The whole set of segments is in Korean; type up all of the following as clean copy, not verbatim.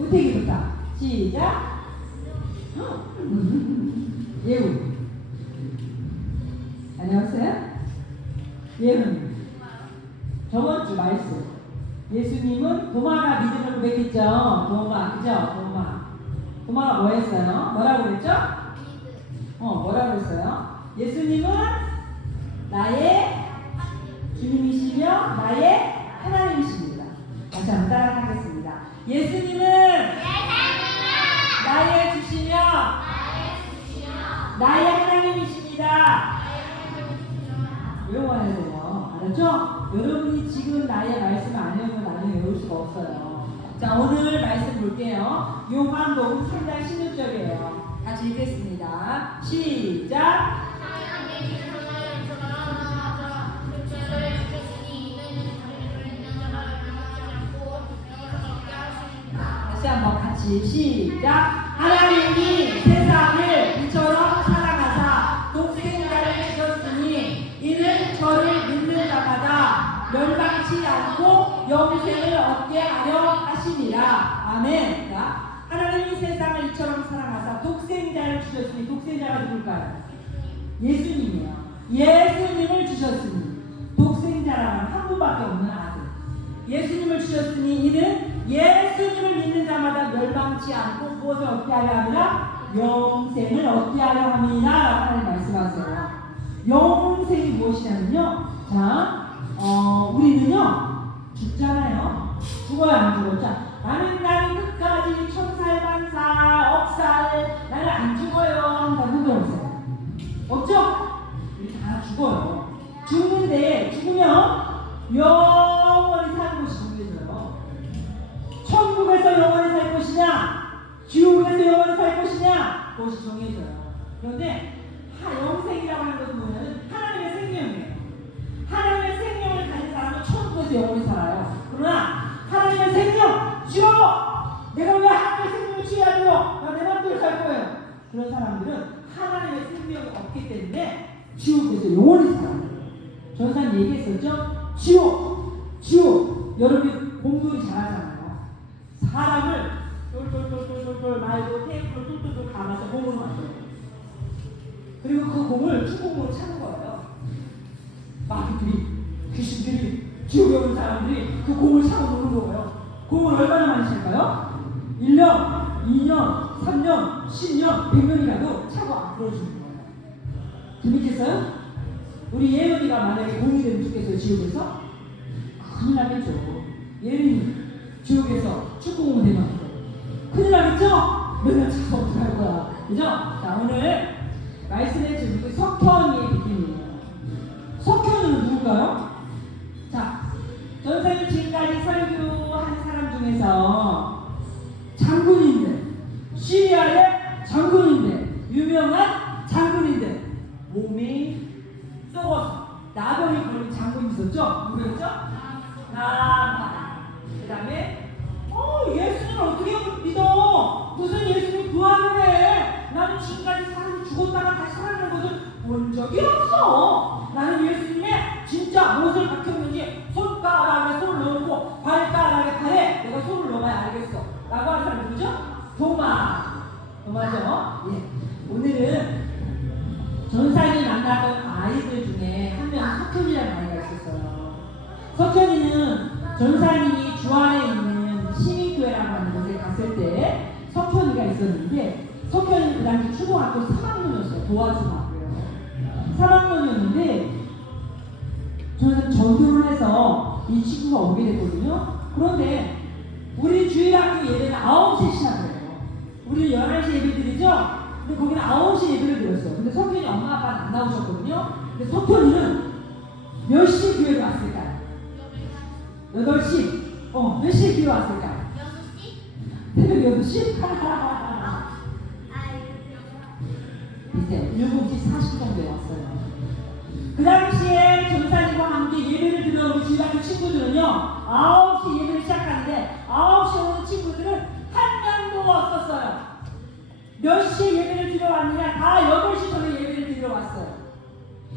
우태기부터 시작. 예우. 안녕하세요. 예훈. 저번 주 말씀. 예수님은 도마가 믿음을 고백했죠. 도마, 그죠? 도마가 뭐 했어요? 뭐라고 그랬죠? 뭐라고 했어요? 예수님은 나의 주님이시며 나의 하나님이십니다. 다시 한번 따라하겠습니다. 예수님은 나의 주시며 나의 하나님이십니다. 외워야 돼요. 알았죠? 여러분이 지금 나의 말씀을 안 외우면 나중에 외울 수가 없어요. 자, 오늘 말씀 볼게요. 요한복음 3장 16절이에요. 같이 읽겠습니다. 시작. 다시 한번 같이 시작. 하나님이 세상을 이처럼 사랑하사 독생자를 주셨으니 이는 저를 믿는 자마다 멸망치 않고 영생을 얻게 하려 하심이라. 아멘. 자, 하나님이 세상을 이처럼 사랑하사 독생자를 주셨으니 독생자가 누굴까요? 예수님이에요. 예수님을 주셨으니 독생자라는 한 분밖에 없는 아들 예수님을 주셨으니 이는 예수님을 믿는 자마다 멸망치 않고 무엇을 얻게 하려 함이라? 영생을 얻게 하려 함이라 라고 말씀하세요. 영생이 무엇이냐면요, 자, 우리는요 죽잖아요. 죽어야 안 죽어. 자, 나는 끝까지 천살 만살 억살 나는 안 죽어요 한다. 누구 없어요? 없죠? 우리 다 죽어요. 죽는데 죽으면 영원히 사는 것이 정해져요. 천국에서 영원히 살 것이냐 지옥에서 영원히 살 것이냐 그것이 정해져요. 그런데 영생이라고 하는 것은 뭐냐면 하나님의 생명이에요. 하나님의 생명을 가진 사람은 천국에서 영원히 살아요. 그러나 하나님의 생명 지옥 내가 왜 하나님의 생명을 취해야 돼요? 나 내 맘대로 살 거예요. 그런 사람들은 하나님의 생명이 없기 때문에 지옥에서 영원히 살아요. 전사님 얘기했었죠? 지옥 여러분이 공놀이 잘하잖아요. 사람을 똘똘똘똘똘 말고 테이프로 똘똘똘 감아서 공으로 만들어요. 그리고 그 공을 축구공으로 차는 거예요. 마귀들이 귀신들이 지옥에 오는 사람들이 그 공을 차고 노는 거예요. 공을 얼마나 많이 찰까요? 1년, 2년, 3년, 10년, 100년이라도 차고 안 풀어주는 거예요. 재밌겠어요? 우리 예은이가 만약에 공이 되면 좋겠어요. 지옥에서? 큰일 나겠죠. 예은이 지옥에서 축구공을 되면 큰일 나겠죠? 맨날 차서 어떻게 할 거야. 그죠? 자, 오늘 말씀의 제목이 석현이의 느낌이에요. 석현은 누굴까요? 자, 전사님 지금까지 설교한 사람 중에서 장군인데, 시리아의 장군인데, 유명한 장군인데, 몸이 썩어서 나병이 걸린 장군이 있었죠? 누구였죠? 그 다음에 예수님을 어떻게 믿어? 무슨 예수님 부활을 해? 나는 지금까지 사람이 죽었다가 다시 살아나는 것을 본 적이 없어. 나는 예수님의 진짜 무엇을 박혔는지 손가락에 손을 넣고 발가락에 팔에 내가 손을 넣어야 알겠어 라고 하는 사람 누구죠? 도마죠? 예. 오늘은 전사님이 만나던 아이들 중에 한 명 석현이라는 아이가 있었어요. 석현이는 전사님이 주안에 있는 시민교회라고 하는 곳에 갔을 때 석현이가 있었는데 석현이는 그 당시 초등학교 3학년이었어요. 도화중학교요. 3학년이었는데 저는 전교를 해서 이 친구가 오게 됐거든요. 그런데 우리 주일학교 예배는 9시에 시작을 해요. 우리는 11시 예배 드리죠? 근데 거기는 9시 예배를 드렸어요. 근데 석현이 엄마 아빠는 안 나오셨거든요. 근데 석현이는 몇 시에 교회를 왔을까요? 8시? 몇 시에 교회 왔을까요? 6시? 새벽 8시? 이제 7시 40분 정도에 왔어요. 그 당시에 전사님과 함께 예배를 드리는 우리 주일학교 친구들은요 9시 예배를 시작하는데 9시에 오는 친구들은 한 명도 없었어요. 몇 시에 예배를 드려 왔느냐? 다 8시 전에 예배를 드려 왔어요.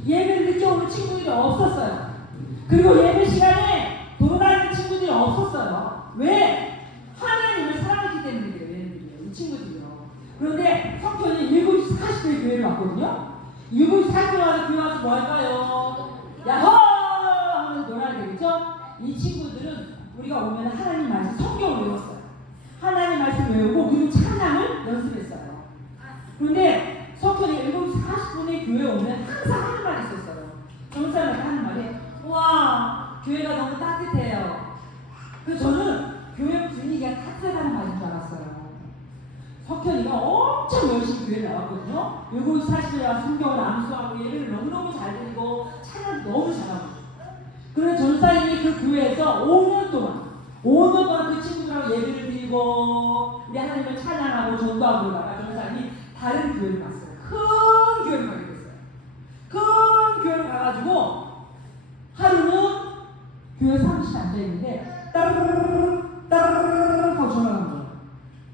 예배를 늦게 오는 친구들이 없었어요. 그리고 예배 시간에 돌아다니는 친구들이 없었어요. 왜? 하나님을 사랑했기 때문에 40분의 교회를 왔거든요. 40분에 와서 교회 와서 뭐 할까요? 야호! 하면서 놀아야 되겠죠? 이 친구들은 우리가 오면 하나님 말씀 성경을 외웠어요. 하나님 말씀 외우고 그리고 찬양을 연습했어요. 그런데 석현이 7시 40분에 교회 오면 항상 하는 말이 있었어요. 전사님한테 하는 말이 와 교회가 너무 따뜻해요. 그래서 저는 교회 분위기가 따뜻하다는 말인 줄 알았어요. 석현이가 엄청 열심히 교회를 나왔거든요. 7시 40분에 와서 성경을 암수하고 예배를 너무너무 잘 드리고 찬양도 너무 잘하고 그래서 전사님이 그 교회에서 5년 동안 그 친구들하고 예배를 드리고 우리 하나님을 찬양하고 전도하고 그러다가 전사님이 다른 교회를 갔어요. 큰 교회를 가게 됐어요. 큰 교회를 가가지고 하루는 교회 사무실에 앉아있는데 따르르르 따르르르 하고 전화가 온 거예요.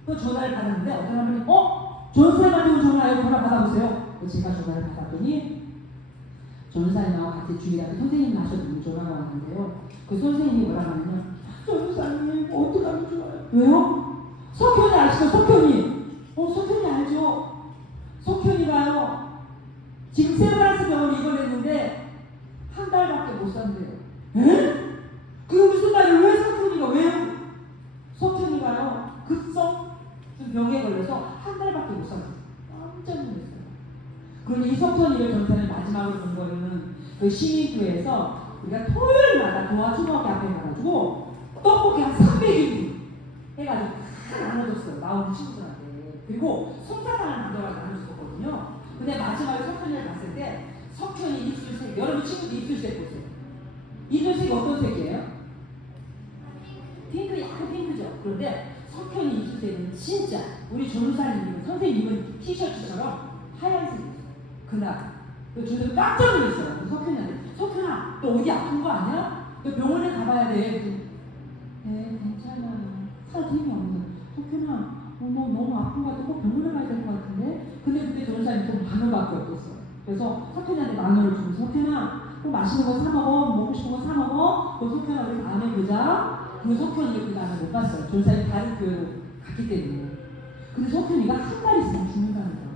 그 전화를 받았는데 어떤 사람이 전사님한테 전화해요. 전화 받아보세요. 제가 전화를 받았더니 전사님하고 같이 주일학교 선생님 하셨는데 전화가 왔는데요. 그 선생님이 뭐라고 하냐면 전사님 어떡하면 좋아요? 왜요? 석현이 아시죠? 석현이 석현이 알죠? 석현이가요 지금 세브란스 병원에 입원했는데 한 달밖에 못 산대요. 에? 그게 무슨 말이에요? 왜 석현이가 왜요? 석현이가요 급성 병에 걸려서 한 달밖에 못 산대요. 깜짝 놀랐어요. 그런데 이 석현이를 전사님 마지막으로 본 거는 그 시민교회에서 우리가 토요일마다 도화초등학교 앞에 가가지고 떡볶이 한 300인 해가지고 다 나눠줬어요. 나오는 친구들한테. 그리고 솜사탕을 만들어서 나눠줬거든요. 근데 마지막에 석현이를 봤을 때 석현이 입술색, 여러분 친구들 입술색 보세요. 입술색이 어떤 색이에요? 핑크, 약간 핑크죠. 그런데 석현이 입술색은 진짜 우리 전무사님 선생님 입은 티셔츠처럼 하얀색이에요. 그날 저도 깜짝 놀랐어요. 석현이한테 석현아 너 어디 아픈 거 아니야? 너 병원에 가봐야 돼. 네 괜찮아요. 살 힘이 없는 석현아 너 너무 아픈 거 같아. 꼭 병원에 가야 될 것 같은데. 근데 그때 전사님이 좀 10,000원밖에 없었어요. 그래서 석현이한테 10,000원을 주고 석현아 꼭 맛있는 거 사 먹어. 먹고 싶은 거 사 먹어. 너 석현아 우리 다음에 보자. 그 석현이가 그 다음에 못 봤어요. 전사님 다른 교회로 갔기 때문에. 근데 석현이가 한 달 있으면 죽는다는 거예요.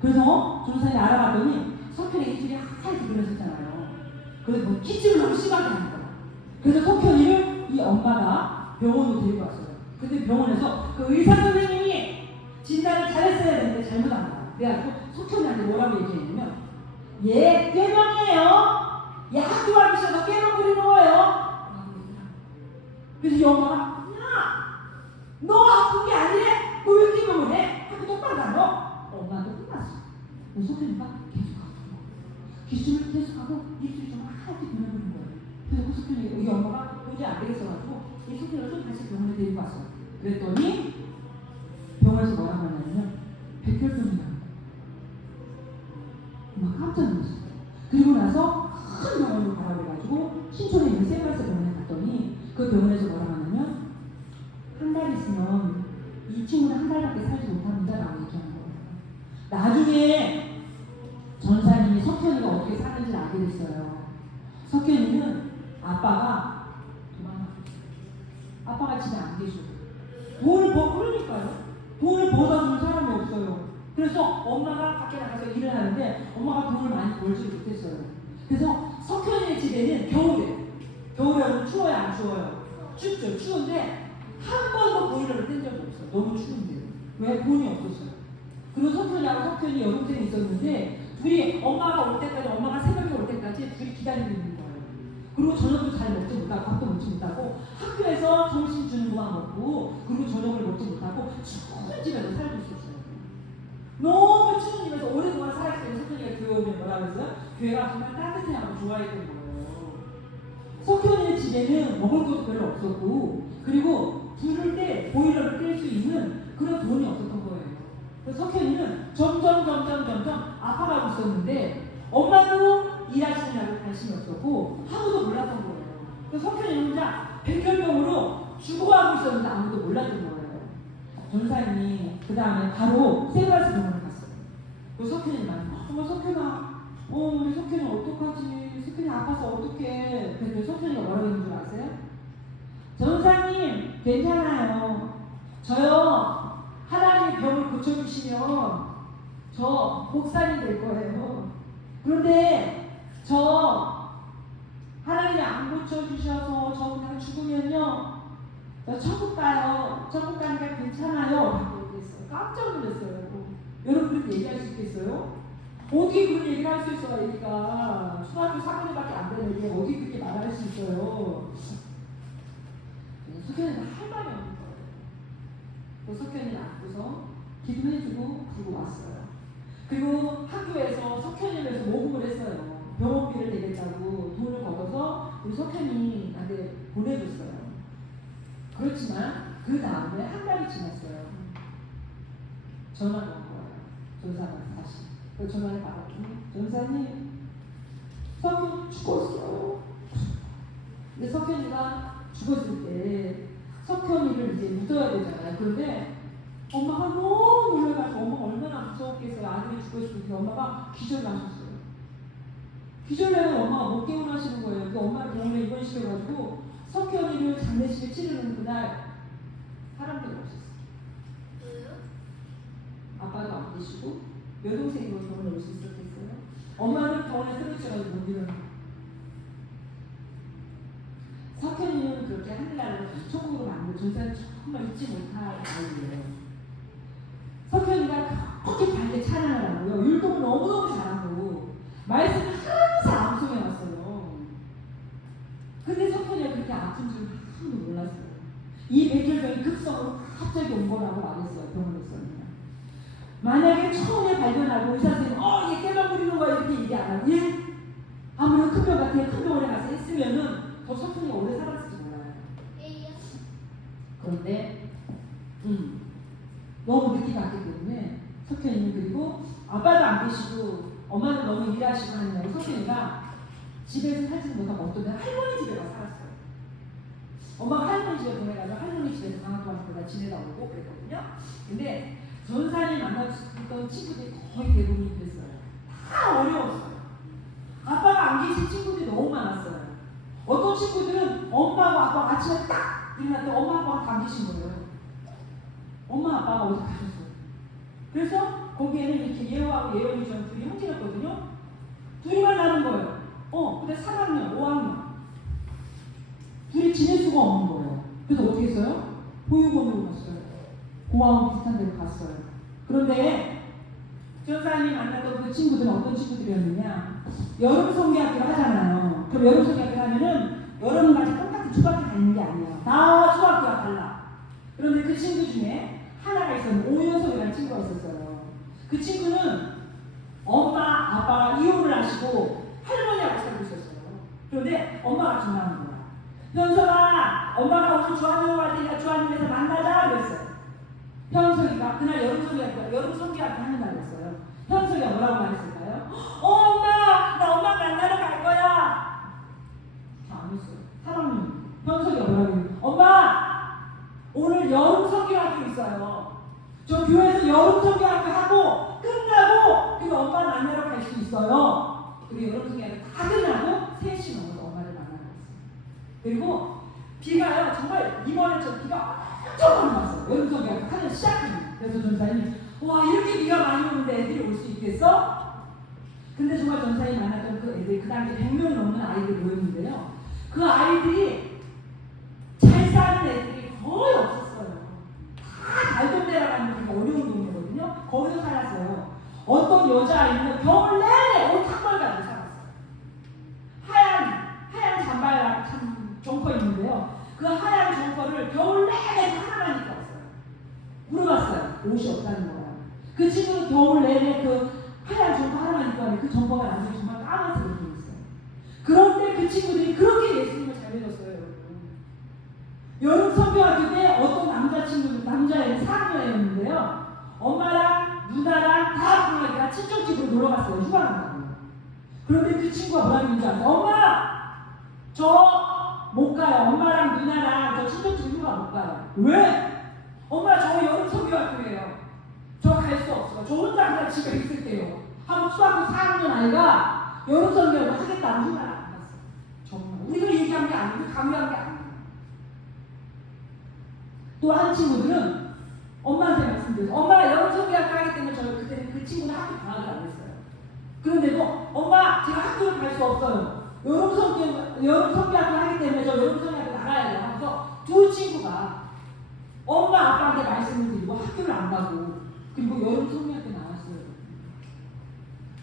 그래서 전사님이 알아봤더니 석현이 입술이 하얗게 그려졌잖아요. 그래서 뭐 기침을 너무 심하게 하는 거예요. 그래서 석현이를 이 엄마가 병원으로 데리고 왔어요. 근데 병원에서 그 의사 선생님이 진단을 잘했어야 되는데 잘못한 거야. 그래가지고 석현이한테 뭐라고 얘기했냐면 얘 꾀병이에요. 얘 학교 가기 싫어서 꾀병 부리는 거예요. 그래서 이 엄마가 야! 너 아픈 게 아니래? 너 왜 꾀병을 해? 학교 똑바로 가너? 엄마도 끝났어. 석현이가 계속하고 기침을 계속하고 입술이 좀 하얗게 변해버린 거예요. 그래서 그 석현이가 이 엄마가 도저히 안 되겠어가지고 이 석현이를 좀 다시 병원에 데리고 왔어요. 그랬더니 병원에서 뭐라고 하냐면 백혈병이라고 막 깜짝 놀랐어요. 그리고 나서 큰 병원으로 가라고 해가지고 신촌에 있는 세브란스 병원에 갔더니 그 병원에서 뭐라고 하냐면 한 달 있으면 이 친구는 한 달밖에 살지 못합니다 라고 얘기하는 거예요. 나중에 전사님이 석현이가 어떻게 사는지 알게 됐어요. 석현이는 아빠가 도망갔어요. 아빠가 집에 안 계셔요. 그러니까요. 돈을 벌어주는 사람이 없어요. 그래서 엄마가 밖에 나가서 일을 하는데 엄마가 돈을 많이 벌지 못했어요. 그래서 석현이의 집에는 겨울에 추워요 안 추워요? 춥죠. 추운데 한 번도 보일러를 뗀 적이 없어요. 너무 추운데. 왜? 돈이 없었어요. 그리고 석현이 여동생이 있었는데 둘이 엄마가 올 때까지 엄마가 새벽에 올 때까지 둘이 기다리고 있는 거예요. 그리고 저녁도 잘 먹지 못하고 밥도 먹지 못하고 학교에서 점심 주는 것만 먹고 그리고 저녁을 먹지 못하고 추운 집에서 살고 있었어요. 너무 추운 집에서 오랫동안 살았기 때문에 석현이가 교회 오면 뭐라 그랬어요? 교회가 정말 따뜻해하고 좋아했던 거예요. 석현이의 집에는 먹을 것도 별로 없었고 그리고 불을 때 보일러를 뗄 수 있는 그런 돈이 없었던 거예요. 그래서 석현이는 점점 아파가고 있었는데 엄마도 일하시느라고 관심이 없었고 아무도 몰랐던 거예요. 그래서 석현이는 혼자 백혈병으로 죽어가고 있었는데 아무도 몰랐던 거예요. 전사님이 그 다음에 바로 세브란스 병원에 갔어요. 그 석현이 정말 석현아 우리 석현이 어떡하지? 석현이 아파서 어떡해? 그래서 석현이가 뭐라고 했는 줄 아세요? 전사님 괜찮아요. 저요 하나님이 병을 고쳐주시면 저 목사님 될 거예요. 그런데 저 하나님이 안 고쳐주셔서 저 그냥 죽으면요, 저 천국 가요. 천국 가니까 괜찮아요. 라고 얘기했어요. 깜짝 놀랐어요. 여러분들 얘기할 수 있겠어요? 어떻게 그런 얘기를 할 수 있어요? 그러니까 초등학교 4학년밖에 안 되는데 어떻게 그렇게 말할 수 있어요? 석현이가 할 말이 없는 거예요. 그 석현이 낳고서 기도해주고 그러고 왔어요. 그리고 학교에서 석현이를 위해서 모금을 했어요. 병원비를 내겠다고 돈을 걷어서 우리 석현이한테 보내줬어요. 그렇지만 그 다음에 한 달이 지났어요. 전화가 온 거예요. 전사한테 다시. 그 전화를 받았더니 전사님, 석현이 죽었어요. 근데 석현이가 죽었을 때 석현이를 이제 묻어야 되잖아요. 그런데 엄마가 너무 놀라가지고 엄마가 얼마나 무서웠겠어요. 아들이 죽었을 때 엄마가 기절하셨어요. 기절하면 엄마가 못 깨어나시는 거예요. 그 엄마를 병원에 입원시켜가지고 석현이를 장례식을 치르는 그날 사람들이 없었어요. 왜요? 아빠도 안 계시고 여동생이 병원에 올 수 있었겠어요? 엄마는 병원에 쓰러져가지고 못 일어나요. 석현이는 그렇게 하늘나라를 천국으로 만든 존재는 정말 잊지 못할 아이예요. 석현이가 그렇게 밝게 찬양을 하고요. 율동을 너무너무 잘하고 말씀을 항상 암송해 왔어요. 근데 석현이가 그렇게 아픈 줄 아무도 몰랐어요. 이 백혈병이 급성으로 갑자기 온 거라고 말했어요. 병원에서. 만약에 처음에 발견하고 의사 선생님이 얘 깨만 부리는 거야 이렇게 얘기 안 하고 얘 아무래도 큰 병 같아요. 큰 병원에 가서 했으면은 더 석현이가 오래 살았을지 몰라요. 그런데 너무 늦게 갔기 때문에 석현이는, 그리고 아빠도 안 계시고 엄마는 너무 일하시고 하느냐고 석현이가 집에서 살지 못하고 어떤 날 할머니 집에 가서 살았어요. 엄마가 할머니 집에 보내가지고 할머니 집에서 강화도한테 지내다 오고 그랬거든요. 근데 전사님 만났던 친구들이 거의 대부분이 그랬어요. 다 어려웠어요. 아빠가 안 계신 친구들이 너무 많았어요. 어떤 친구들은 엄마하고 아빠가 아침에 딱 일어났더니 엄마 아빠가 다 계신 거예요. 엄마 아빠가 어디 가셨어요. 그래서 거기에는 이렇게 예호하고 예원이 전 둘이 형제였거든요. 둘이만 나는 거예요. 근데 3학년, 5학년 둘이 지낼 수가 없는 거예요. 그래서 어떻게 했어요? 보육원으로 갔어요. 고아원 비슷한 데로 갔어요. 그런데 전사님이 만났던 그 친구들은 어떤 친구들이었느냐? 여름 성경학교를 하잖아요. 그럼 여름 성경학교 하면은 여름까지 똑같은 중학교 다니는 게 아니에요. 다 중학교가 달라. 그런데 그 친구 중에 하나가 있었는데 오연석이라는 친구가 있었어요. 그 친구는 엄마, 아빠가 이혼을 하시고 할머니하고 살고 있었어요. 그런데 엄마가 전화하는 거야. 현석아, 엄마가 오늘 주한여고 갈 테니까 주한여고에서 만나자 그랬어요. 현석이가 그날 여름 성경학교 하는 날이었어요. 현석이가 뭐라고 말했을까요? 엄마, 나 엄마 만나러 갈 거야. 안 했어요. 3학년. 현석이가 뭐라고 해요? 엄마, 오늘 여름 성경학교 있어요. 저 교회에서 여름 성경학교 하고 끝나고 그리고 엄마 만나러 갈 수 있어요. 그리고 여름 성경학교 다 끝나고 3시 넘어서 엄마를 만나러 갔어요. 그리고 비가요, 정말 이번에 저 비가 엄청 많이 왔어요. 여름 성경학교 하는 시작합니다. 그래서 전사님, 와, 이렇게 비가 많이 오는데 애들이 올 수 있겠어? 근데 정말 전사님 만났던 그 애들, 그 당시 100명 넘는 아이들이 모였는데요. 그 아이들이 잘 사는 애들이 거의 없었어요. 다 달동네라고 하는 어려운 동네거든요. 거기서 살았어요. 어떤 여자아이는 겨울 내내 옷 탁벌 가지고 살았어요. 하얀 잠바 점퍼 있는데요. 그 하얀 점퍼를 겨울 내내 하나만 입고 왔어요. 물어봤어요. 옷이 없다는 거야. 그 친구는 겨울 내내 그 하얀 점퍼 하나만 입고 왔는데 그 점퍼가 나중에 정말 까맣게 이렇게 있어요. 그런데 그 친구들이 그렇게 예수님을 잘 믿었어요. 여름 성경학교 때 어떤 남자애는 4학년이었는데요. 엄마랑 누나랑 다 부모가 친정집으로 놀러 갔어요. 휴가 간다고. 그런데 그 친구가 뭐라고 했는지 아세요? 엄마! 저 못 가요. 엄마랑 누나랑 저 친정집 휴가 못 가요. 왜? 엄마, 저 여름 성경학교예요. 저 갈 수 없어요. 저 혼자 그냥 집에 있을게요. 하고 초등학교 4학년 아이가 여름 성경을 하겠다고 휴가를 안 갔어요. 정말. 우리가 얘기한 게 아니고 강요한 게 아니에요. 또 한 친구들은 엄마한테 말씀드렸어요. 엄마가 여름 성경학교 하기 때문에 저 그때는 그 친구는 학교 방학을 안 했어요. 그런데도 엄마 제가 학교를 갈 수 없어요. 여름 성기학교 하기 때문에 저 여름 성기학교 나가야 돼요. 하면서 두 친구가 엄마 아빠한테 말씀을 드리고 학교를 안 가고 그리고 여름 성기학교 나왔어요.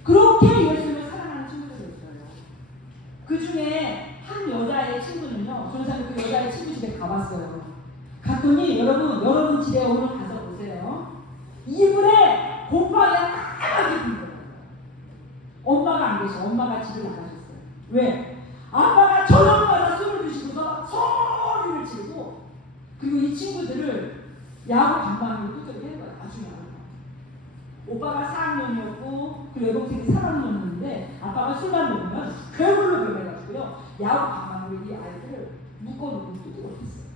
그렇게 예수님을 사랑하는 친구들이 있어요. 그 중에 한 여자의 친구는요. 저는 그 여자의 친구 집에 가봤어요. 갔더니 여러분 집에 오늘 가서 보세요. 이불에 곰팡이가 까맣게 핀 거예요. 엄마가 안 계셔. 엄마가 집을 나가셨어요. 왜? 아빠가 저녁마다 술을 드시고서 소리를 지르고 그리고 이 친구들을 야구 방망이로 뚜껑을 한 거야. 나중에 알아. 오빠가 4학년이었고 그리고 여동생이 3학년이었는데 아빠가 술만 먹으면 괴물로 변해가지고요. 야구 방망이로 이 아이들을 묶어놓고 뚜껑을 했어요.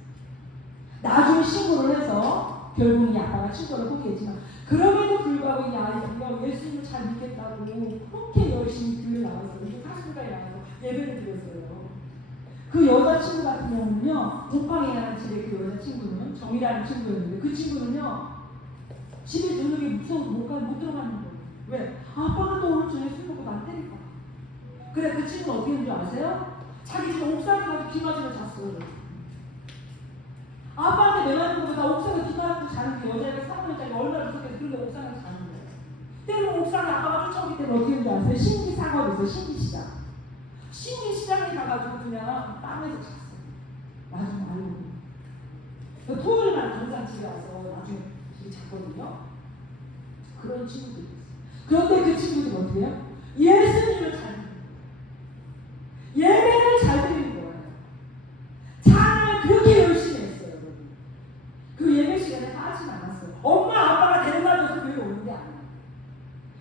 나중에 신고를 해서 결국 이 아빠가 친구를 포기했지만 그럼에도 불구하고 이 아이가 예수님을 잘 믿겠다고 그렇게 열심히 교회 나와서 사순가에 나와서 예배를 드렸어요. 그 여자친구 같은 경우는요. 곰팡이라는 집에 그 여자친구는 정이라는 친구였는데 그 친구는요. 집에 들어오는 게 무서워서 못 들어가는 거예요. 왜? 아빠가 또 오늘 저녁에 술 먹고 나 때릴까. 그래 그 친구는 어떻게 했는지 아세요? 자기 집 옥상에 가서 귀 맞으며 잤어요. 아빠한테 내 맞는 것보다 옥상에 귀 맞고 자는 그 여자애가 3년짜리 얼마나 무섭겠어. 그런데 옥상에 자는 거예요. 때로 옥상에 아빠가 쫓아오기 때문에 어떻게 했는지 아세요? 신기사과가 있어요. 신기시장. 신기시장에 가가지고 그냥 땅에서 잤어요. 나중에 알고. 토요일날 항상 집에 와서 나중에 잤거든요. 그런 친구들이 있어요. 그런데 그 친구들이 어떻게 해요? 예수님을 잘 믿어요. 예배를 잘 드리는 거예요. 찬양을 그렇게 열심히 했어요. 여러분. 그 예배 시간에 빠지지 않았어요. 엄마 아빠가 데려다줘서 교회 오는 게 아니에요.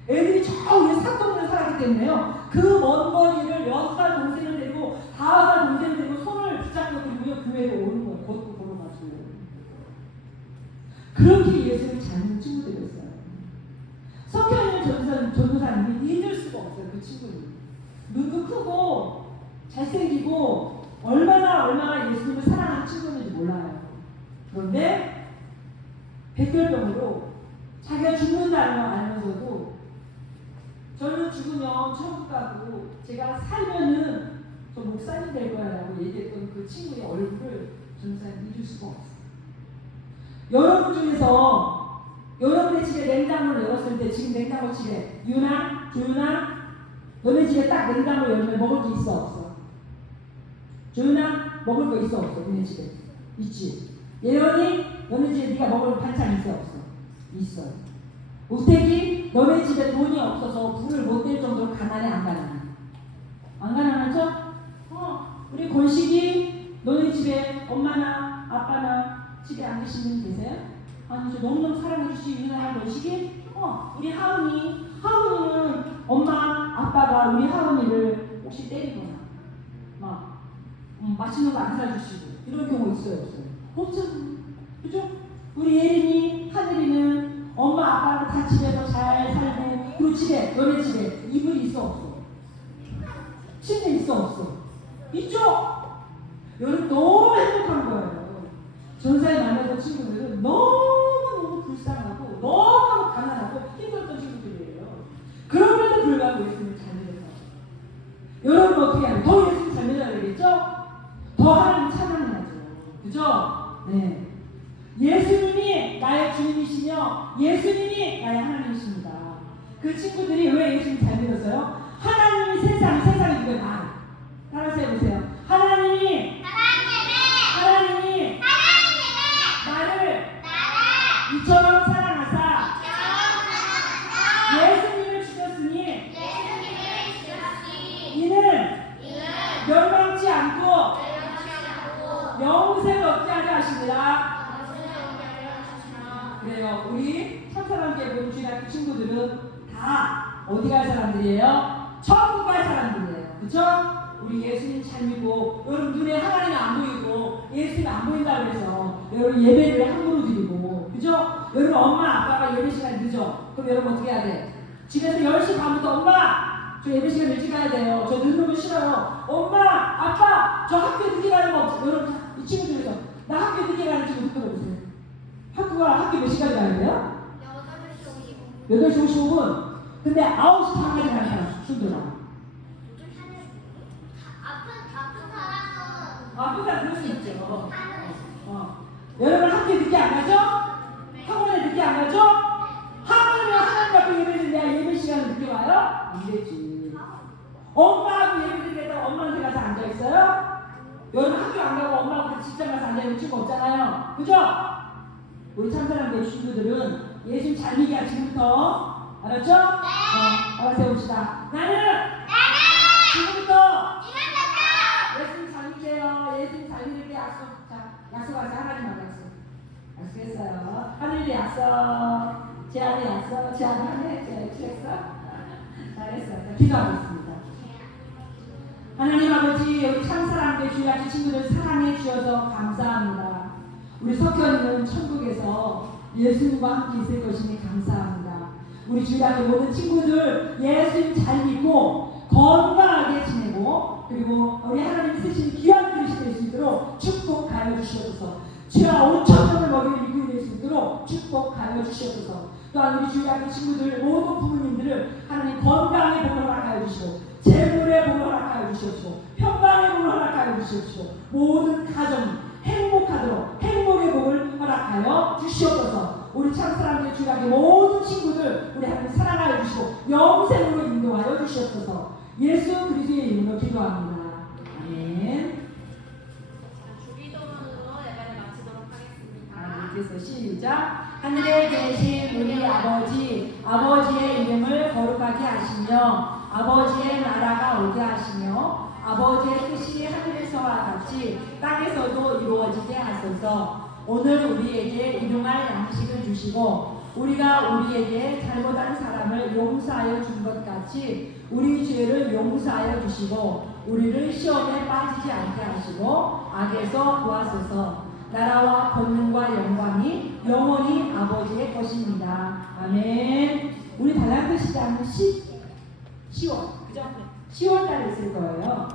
애들이 저 위에 산동네에 살았기 때문에요. 그 먼 거리를 6살 동생을 데리고 5살 동생을 데리고 손을 붙잡고 그리고 교회로 오는 거예요. 걷고 걸어가지고. 그렇게 예수를 잘 믿는 친구들이었어요. 석현이는 전도사님이 잊을 수가 없어요. 그 친구는. 눈도 크고 잘생기고 얼마나 예수님을 사랑하는 친구인지 몰라요. 그런데 백혈병으로 자기가 죽는다는 걸 알면서도 저는 죽으면 천국 가고 제가 살면은 저 목사님 될 거야 라고 얘기했던 그 친구의 얼굴을 전도사님 잊을 수가 없어요. 여러분 중에서 여러분의 집에 냉장고를 열었을 때 지금 냉장고 집에 유나, 조유나 너네 집에 딱 냉장고 열면 먹을 게 있어 없어? 조유나 먹을 거 있어 없어? 너네 집에 있지? 예언이 너네 집에 네가 먹을 반찬 있어 없어? 있어요. 우택이 너네 집에 돈이 없어서 불을 못 뗄 정도로 가난해 안 가난해? 안 가난하죠? 우리 권식이 너네 집에 엄마나 아빠나 집에 안 계신 분 계세요? 아니 저 너무너무 사랑해 주시 유나랑 권식이? 우리 하은이는 엄마 아빠가 우리 하은이를 혹시 때리거나 막 맛있는 거 안 사주시고 이런 경우 있어요 없어요? 없잖아요. 그죠? 우리 예린이 하늘이는 엄마 아빠랑 다 집에서 잘 살고 그 집에 너네 집에 이불이 있어 없어? 침대 있어 없어? 있죠? 여러분 너무 행복한 거예요. 전사에 만나던 친구들은 너무너무 불쌍하고 너무너무 가난하고 힘들었던 친구들이에요. 그럼에도 불구하고 예수님을 잘 믿어요. 여러분 어떻게 하면 더 예수님 잘 믿어야 되겠죠? 더 하나님 찬양해야죠. 그죠? 네. 예수님이 나의 주님이시며 예수님이 나의 하나님이십니다. 그 친구들이 왜 예수님 잘 믿었어요? 하나님이 세상이 누구예요? 나를. 따라서 해보세요. 하나님이 나를 이처럼 사랑하사 예수님을 주셨으니 이는 멸망치 않고 영생을 얻게 하려 하십니다. 그래요. 우리 참사랑교회 본주일학교 친구들은 다 어디 갈 사람들이에요? 천국 갈 사람들이에요. 그쵸? 우리 예수님 잘 믿고 여러분 눈에 하나님이 안 보이고 예수님이 안 보인다고 해서 여러분 예배를 함부로 드리고 그죠? 여러분 엄마 아빠가 예배 시간 늦어. 그럼 여러분 어떻게 해야 돼? 집에서 10시 반부터 엄마 저 예배 시간 일찍 가야 돼요. 저 늦는 거 싫어요. 엄마 아빠 저 학교 늦게 가는 거 없어. 여러분 이 친구 중에서 나 학교 늦게 가는 친구 들어보세요. 학교 몇 시까지 가야 돼요? 8시 55분. 근데 9시 반까지 가는 사람 손들어. 아픈 사람 그럴 수 있죠. 여러분 학교에 늦게 안 가죠? 학원에 늦게 안 가죠? 학원에 하나님 앞에 예배를 내야 예배 시간에 늦게 와요? 안 되지. 엄마하고 예배 드리겠다고 엄마한테 가서 앉아있어요? 여러분 학교 안 가고 엄마하고 같이 직장 가서 앉아있는 친구 없잖아요. 그죠? 우리 참사랑교회 친구들은 예수 잘 믿기야 지금부터. 알았죠? 알아 세웁시다. 나는 지금부터 예수 잘 믿게요. 예수 잘 믿을 때 약속. 자, 약속하자. 하나님하고 약속. 약속했어요. 하늘이 약속. 제안이 약속. 제안하네. 제안했어. 잘했어. 자, 기도하겠습니다. 하나님 아버지, 우리 참사랑교회 주일학교 친구들 사랑해 주셔서 감사합니다. 우리 석현이는 천국에서 예수님과 함께 있을 것이니 감사합니다. 우리 주일학교 모든 친구들 예수님 잘 믿고 건강하게 지내고 그리고 우리 하나님 쓰신 귀한 그릇이 될 수 있도록 축복하여 주시옵소서. 주야 5,000명을 먹일 일꾼이 될 수 있도록 축복하여 주시옵소서. 또한 우리 주일학교 친구들 모든 부모님들을 하나님 건강의 복을 허락하여 주시고 재물의 복을 허락하여 주시옵시고 평강의 복을 허락하여 주시옵시고 모든 가정이 행복하도록 행복의 복을 허락하여 주시옵소서. 우리 참사랑교회 주일학교 모든 친구들 우리 하나님 사랑하여 주시고 영생으로 인도하여 주시옵소서. 예수 그리스도의 이름으로 기도합니다. 아멘. 주기도문으로 예배를 마치도록 하겠습니다. 그래서 시작. 하늘에 계신 우리 아버지, 아버지의 이름을 거룩하게 하시며 아버지의 나라가 오게 하시며 아버지의 뜻이 하늘에서와 같이 땅에서도 이루어지게 하소서. 오늘 우리에게 일용할 양식을 주시고 우리가 우리에게 잘못한 사람을 용서하여 준 것 같이 우리 죄를 용서하여 주시고 우리를 시험에 빠지지 않게 하시고 악에서 구하소서. 나라와 권능과 영광이 영원히 아버지의 것입니다. 아멘. 우리 달란트 시장은 10월 그죠? 10월 달에 있을 거예요.